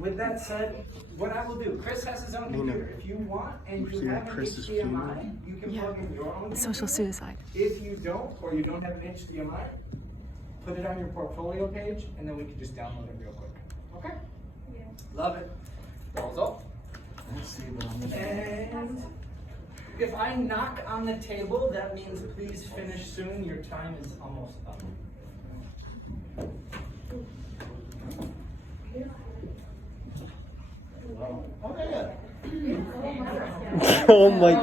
With that said, what I will do, Chris has his own computer. If you want and you have an HDMI, you can plug in your own Social computer. suicide. If you don't, or you don't have an HDMI, put it on your portfolio page, and then we can just download it real quick. Okay? Yeah. Love it. Balls up. Let's see what I'm gonna And if I knock on the table, that means please finish soon. Your time is almost up. Okay. Oh my.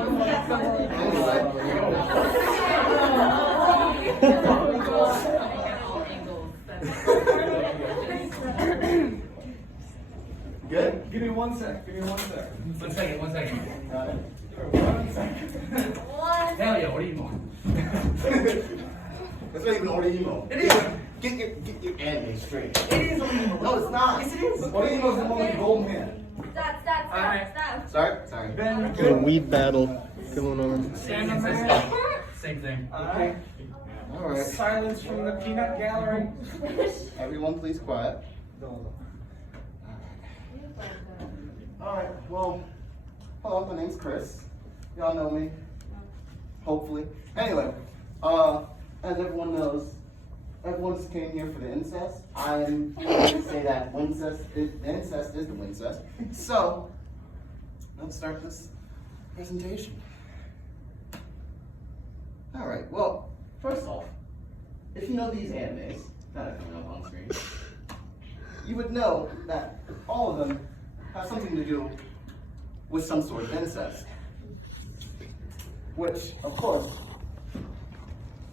Good? Give me 1 sec. Give me 1 sec. 1 second, 1 second. Got it. 1 second. Hell yeah, what do you want? That's not even order emo. It is. Get your anime straight. It is a emo. No, it's not. Yes, it is. Order emo's the one with the gold man. Alright. Sorry. Ben, you're A good. weed battle going on. Stand up, Incest. man. Same thing. Alright. Alright. Silence from the peanut gallery. Everyone please quiet. Alright, well, hello, my name's Chris. Y'all know me. Hopefully. Anyway, as everyone knows, everyone just came here for the incest. I am going to say that the incest is the winsest. So, let's start this presentation. Alright, well, first off, if you know these animes that are coming up on screen, you would know that all of them have something to do with some sort of incest. Which, of course,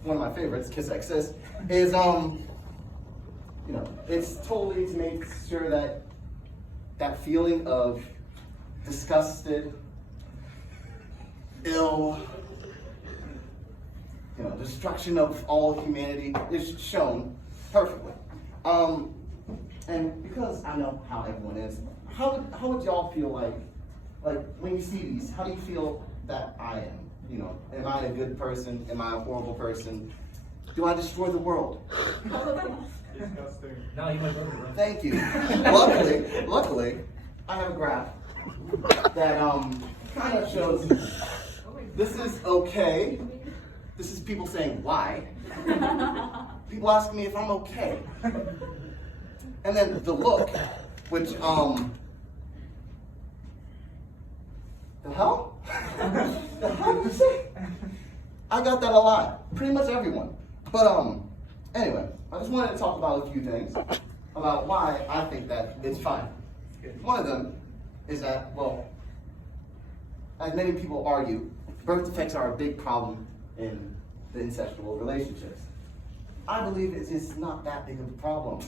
one of my favorites, Kiss X Sis, is, it's totally to make sure that that feeling of disgusted, ill, destruction of all humanity is shown perfectly. And because I know how everyone is, how would y'all feel like when you see these, how do you feel that I am? Am I a good person? Am I a horrible person? Do I destroy the world? Disgusting. No, you might go to Thank you. Luckily, I have a graph that kind of shows this is okay. This is people saying why. People ask me if I'm okay. And then the look, which the hell? The hell did you say? I got that a lot. Pretty much everyone. But anyway, I just wanted to talk about a few things about why I think that it's fine. One of them is that, well, as many people argue, birth defects are a big problem in the incestual relationships. I believe it's just not that big of a problem.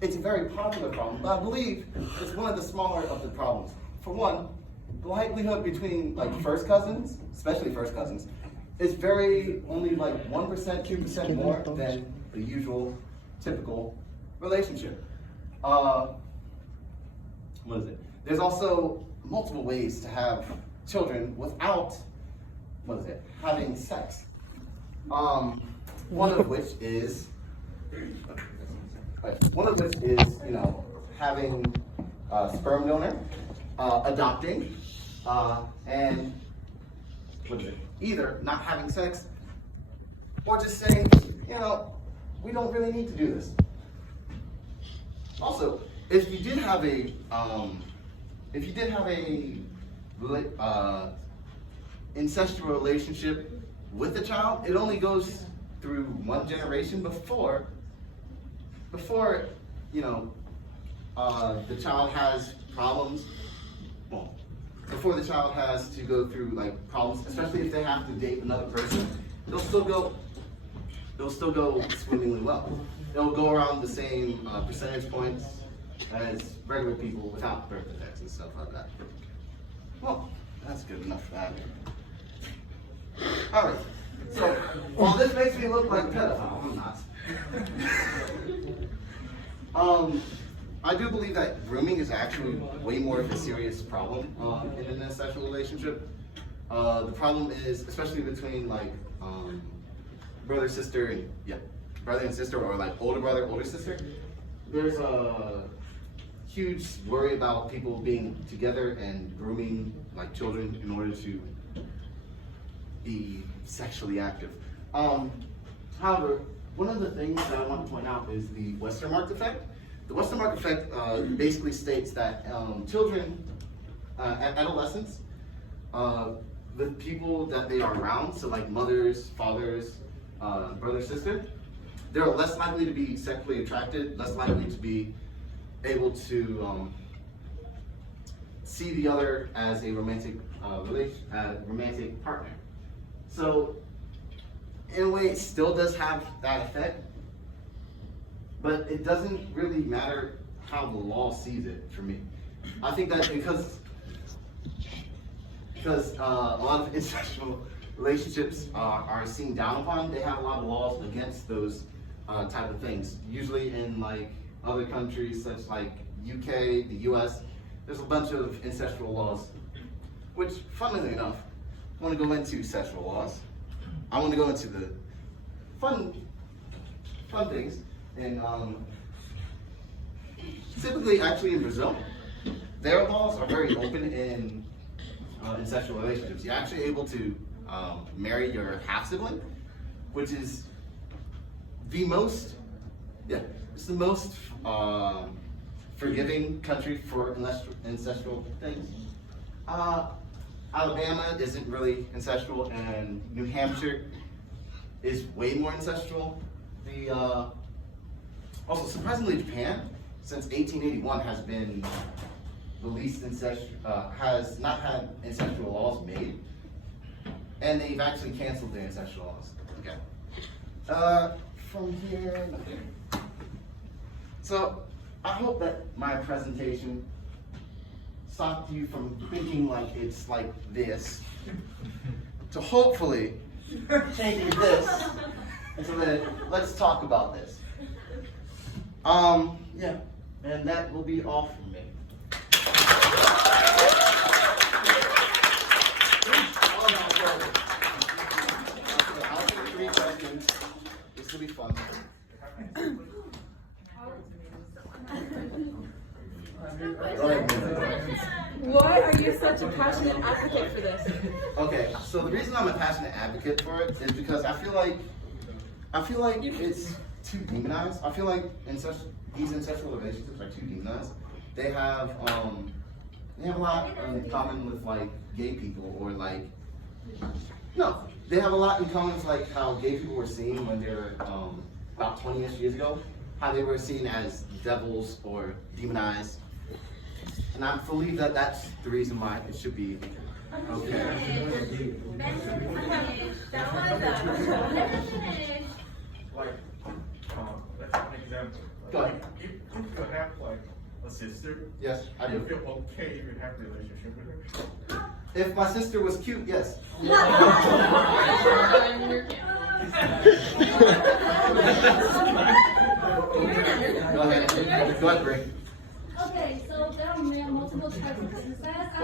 It's a very popular problem, but I believe it's one of the smaller of the problems. For one, the likelihood between first cousins, especially first cousins, is only 1%, 2% more than the usual, typical relationship. What is it? There's also multiple ways to have children without, having sex. One of which is, having a sperm donor, adopting, and either not having sex or just saying, we don't really need to do this. Also, if you did have a incestual relationship with a child, it only goes through one generation before the child has problems. Well, before the child has to go through problems, especially if they have to date another person, they'll still go swimmingly well. They'll go around the same percentage points as regular people without birth defects and stuff like that. Well, that's good enough for that. All right. So, while this makes me look like a pedophile, I'm not. I do believe that grooming is actually way more of a serious problem in an incestual relationship. The problem is, especially between brother, sister, brother and sister, or older brother, older sister. There's huge worry about people being together and grooming like children in order to be sexually active. However, one of the things that I want to point out is the Westermark effect. The Westermark effect basically states that children, adolescents, the people that they are around, so like mothers, fathers, brother, sister, they're less likely to be sexually attracted, less likely to be able to see the other as a romantic romantic partner. So in a way, it still does have that effect, but it doesn't really matter how the law sees it for me. I think that because a lot of incestual relationships are seen down upon, they have a lot of laws against those type of things. Usually in like other countries such like UK, the US, there's a bunch of incestual laws, which funnily enough, I want to go into sexual laws. I want to go into the fun things, and typically actually in Brazil, their laws are very open in sexual relationships. You're actually able to marry your half-sibling, which is the most, it's the most forgiving country for incestual things. Alabama isn't really incestual, and New Hampshire is way more incestual. Also, surprisingly, Japan, since 1881, has been the least has not had incestual laws made, and they've actually canceled their incestual laws. Okay. From here, nothing. So, I hope that my presentation stopped you from thinking like it's like this, to hopefully changing this into the let's talk about this. Yeah, and that will be all from me. I'll take 3 questions. This will be fun. Go ahead. Why are you such a passionate advocate for this? Okay, so the reason I'm a passionate advocate for it is because I feel like it's too demonized. I feel like these incestual relationships are too demonized. They have a lot in common with like gay people, or like they have a lot in common with like how gay people were seen when they were about 20-ish years ago, how they were seen as devils or demonized. And I believe that that's the reason why it should be okay. Like, that's an example. Go ahead. If you have like a sister, Yes, I you do. feel okay if you have a relationship with her. If my sister was cute, yes. Go ahead. Go ahead, Brie. Okay, so there are multiple types of incest. I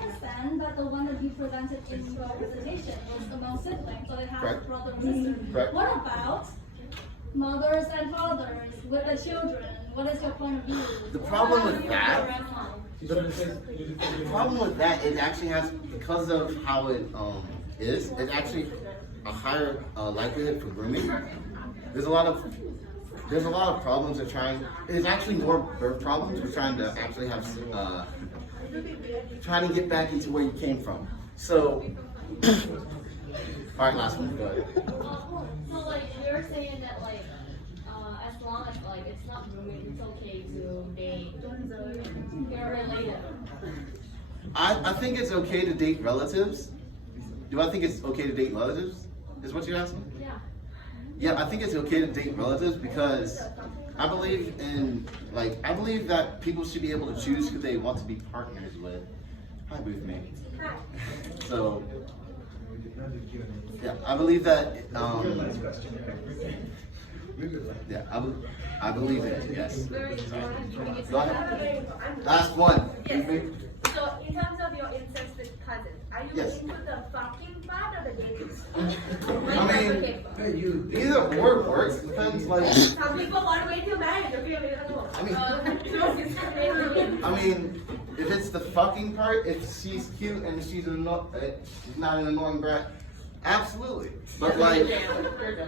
understand that the one that you presented in your presentation was among siblings, so they have Correct. brother and sister. Correct. What about mothers and fathers with the children? What is your point of view? The problem with that, it actually has, because of how it is, it's actually a higher likelihood for grooming. There's a lot of problems with there's actually more birth problems with trying to actually have, trying to get back into where you came from. So, alright, last one, go ahead. So like you're saying that like as long as like it's not grooming, it's okay to date your relative. I think it's okay to date relatives. Do I think it's okay to date relatives? Is what you're asking? Yeah. Yeah, I think it's okay to date relatives because I believe that people should be able to choose who they want to be partners with. Hi, Booth me. So, yeah, I believe that. Yeah, I believe it. Yes. Go ahead. Last one. Yes. So in terms of your incest cousin, are you Yes. into the fucking fun or the games? I mean, either or works. Depends, like. Some people want to wait till marriage. Okay, I mean, if it's the fucking part, if she's cute and she's not an annoying brat, absolutely. But like,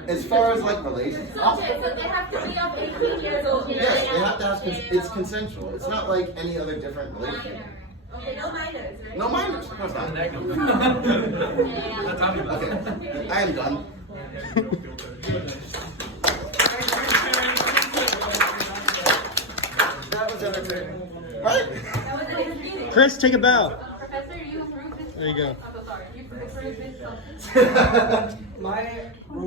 as far as like relations, So they have to be of 18 years old. yes, they have to have. It's consensual. It's not like any other different relationship. Okay, no minors, right? No minors. Of course How did not. that go? Yeah. Tell me about it. Okay, I am done. That was entertaining. Right? That was an excuse. Chris, take a bow. Professor, you approved this? There you go. I'm so sorry. You approved this? My rule